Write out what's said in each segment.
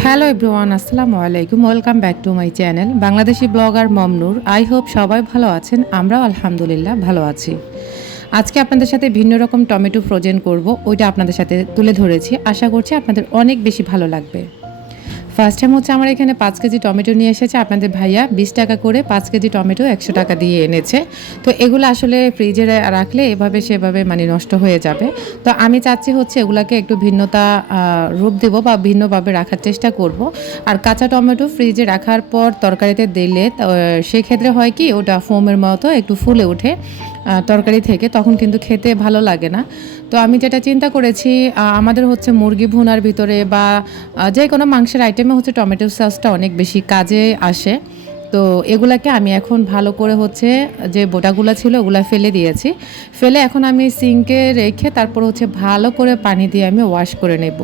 Hello everyone আসসালামু আলাইকুম welcome back to my channel Bangladeshi blogger Momnur I hope সবাই ভালো আছেন। আমরাও আলহামদুলিল্লাহ ভালো আছি। আজকে আপনাদের সাথে ভিন্ন রকম টমেটো ফ্রোজেন করব। ওইটা আপনাদের সাথে তুলে ধরেছি। আশা করছি আপনাদের অনেক বেশি ভালো লাগবে। ফার্স্ট টাইম হচ্ছে আমার এখানে পাঁচ কেজি টমেটো নিয়ে এসেছে। আপনাদের ভাইয়া বিশ টাকা করে পাঁচ কেজি টমেটো একশো টাকা দিয়ে এনেছে। তো এগুলো আসলে ফ্রিজে রাখলে এভাবে সেভাবে মানে নষ্ট হয়ে যাবে। তো আমি চাচ্ছি হচ্ছে এগুলাকে একটু ভিন্নতা রূপ দেবো বা ভিন্নভাবে রাখার চেষ্টা করব। আর কাঁচা টমেটো ফ্রিজে রাখার পর তরকারিতে দিলে সেক্ষেত্রে হয় কি, ওটা ফোমের মতো একটু ফুলে ওঠে তরকারি থেকে, তখন কিন্তু খেতে ভালো লাগে না। তো আমি যেটা চিন্তা করেছি আমাদের হচ্ছে মুরগি ভুনার ভিতরে বা যে কোনো মাংসের আইটেমে হচ্ছে টমেটো সসটা অনেক বেশি কাজে আসে। তো এগুলাকে আমি এখন ভালো করে হচ্ছে যে বোটাগুলো ছিল ওগুলো ফেলে দিয়েছি। ফেলে এখন আমি সিঙ্কে রেখে তারপর হচ্ছে ভালো করে পানি দিয়ে আমি ওয়াশ করে নেব।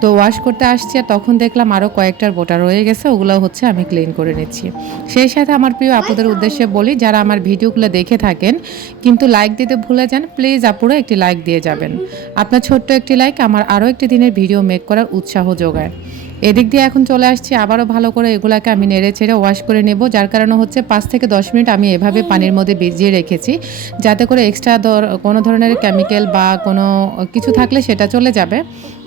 তো ওয়াশ করতে আসছি আর তখন দেখলাম আরও কয়েকটার বোটা রয়ে গেছে, ওগুলো হচ্ছে আমি ক্লিন করে নিচ্ছি। সেই সাথে আমার প্রিয় আপুদের উদ্দেশ্যে বলি, যারা আমার ভিডিওগুলো দেখে থাকেন, কিন্তু লাইক দিতে ভুলে যান, প্লিজ আপুরা একটি লাইক দিয়ে যাবেন। আপনার ছোট্ট একটি লাইক আমার আরও একটি দিনের ভিডিও মেক করার উৎসাহ যোগায়। এদিক দিয়ে এখন চলে আসছি, আবারও ভালো করে এগুলাকে আমি নেড়ে ছেড়ে ওয়াশ করে নেব, যার কারণে হচ্ছে পাঁচ থেকে দশ মিনিট আমি এভাবে পানির মধ্যে ভিজিয়ে রেখেছি, যাতে করে এক্সট্রা কোনো ধরনের কেমিক্যাল বা কোনো কিছু থাকলে সেটা চলে যাবে।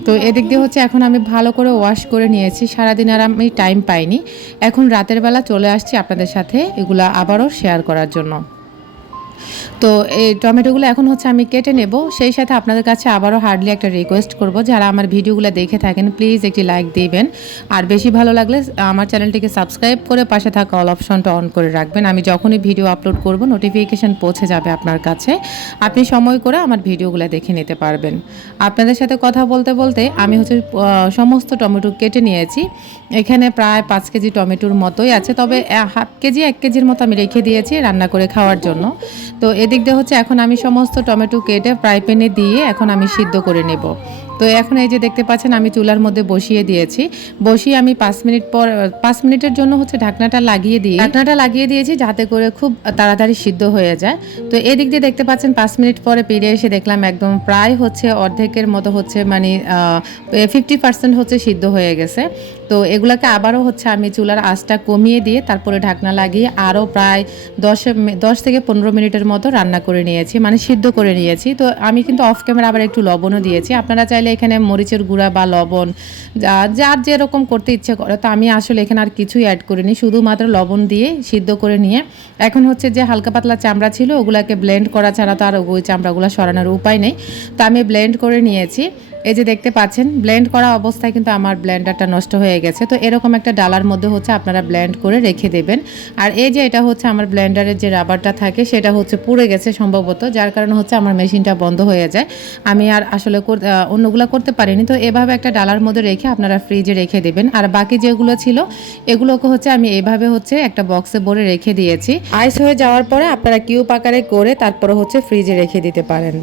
তো এদিক দিয়ে হচ্ছে এখন আমি ভালো করে ওয়াশ করে নিয়েছি, সারাদিন আর আমি টাইম পাইনি। এখন রাতের বেলা চলে আসছি আপনাদের সাথে এগুলা আবারও শেয়ার করার জন্য। তো এই টমেটোগুলো এখন হচ্ছে আমি কেটে নেব। সেই সাথে আপনাদের কাছে আবারও হার্ডলি একটা রিকোয়েস্ট করব। যারা আমার ভিডিওগুলো দেখে থাকেন প্লিজ একটি লাইক দিবেন। আর বেশি ভালো লাগলে আমার চ্যানেলটিকে সাবস্ক্রাইব করে পাশে থাকা অল অপশনটা অন করে রাখবেন। আমি যখনই ভিডিও আপলোড করব নোটিফিকেশান পৌঁছে যাবে আপনার কাছে। আপনি সময় করে আমার ভিডিওগুলো দেখে নিতে পারবেন। আপনাদের সাথে কথা বলতে বলতে আমি হচ্ছে সমস্ত টমেটো কেটে নিয়েছি। এখানে প্রায় পাঁচ কেজি টমেটোর মতোই আছে। তবে হাফ কেজি, এক কেজির মতো আমি রেখে দিয়েছি রান্না করে খাওয়ার জন্য। তো এদিক দিয়ে হচ্ছে এখন আমি সমস্ত টমেটো কেটে ফ্রাই প্যানে দিয়ে এখন আমি সিদ্ধ করে নেব। তো এখন এই যে দেখতে পাচ্ছেন, আমি চুলার মধ্যে বসিয়ে দিয়েছি। বসিয়ে আমি পাঁচ মিনিট পর, পাঁচ মিনিটের জন্য হচ্ছে ঢাকনাটা লাগিয়ে দিয়ে ঢাকনাটা লাগিয়ে দিয়েছি যাতে করে খুব তাড়াতাড়ি সিদ্ধ হয়ে যায়। তো এদিক দিয়ে দেখতে পাচ্ছেন, পাঁচ মিনিট পরে পেরিয়ে এসে দেখলাম একদম প্রায় হচ্ছে অর্ধেকের মতো হচ্ছে মানে ফিফটি পার্সেন্ট হচ্ছে সিদ্ধ হয়ে গেছে। তো এগুলাকে আবারও হচ্ছে আমি চুলার আঁচটা কমিয়ে দিয়ে তারপরে ঢাকনা লাগিয়ে আরও প্রায় দশ দশ থেকে পনেরো মিনিটের মতো রান্না করে নিয়েছি মানে সিদ্ধ করে নিয়েছি। তো আমি কিন্তু অফ ক্যামেরা আবার একটু লবণও দিয়েছি। আপনারা চাইলে এখানে মরিচের গুঁড়া বা লবণ, যা- যার যেরকম করতে ইচ্ছে করে, তো আমি আসলে এখানে আর কিছুই অ্যাড করিনি। শুধুমাত্র লবণ দিয়ে সিদ্ধ করে নিয়ে, এখন হচ্ছে যে হালকা পাতলা চামড়া ছিল, ওগুলাকে ব্লেন্ড করা ছাড়া তো আর ওই চামড়াগুলো সরানোর উপায় নেই। তো আমি ব্লেন্ড করে নিয়েছি। এই যে দেখতে পাচ্ছেন ব্লেন্ড করা অবস্থায় কিন্তু আমার ব্লেন্ডারটা নষ্ট হয়ে গেছে। তো এরকম একটা ডালার মধ্যে হচ্ছে আপনারা ব্লেন্ড করে রেখে দেবেন। আর এই যে এটা হচ্ছে আমার ব্লেন্ডারের যে রাবারটা থাকে, সেটা হচ্ছে পুড়ে গেছে সম্ভবত, যার কারণে হচ্ছে আমার মেশিনটা বন্ধ হয়ে যায়। আমি আর আসলে কর- অন্যগুলো করতে পারিনি। তো এভাবে একটা ডালার মধ্যে রেখে আপনারা ফ্রিজে রেখে দেবেন। আর বাকি যেগুলো ছিল, এগুলোকে হচ্ছে আমি এভাবে হচ্ছে একটা বক্সে ভরে রেখে দিয়েছি। আইস হয়ে যাওয়ার পরে আপনারা কিউব আকারে করে তারপরে হচ্ছে ফ্রিজে রেখে দিতে পারেন।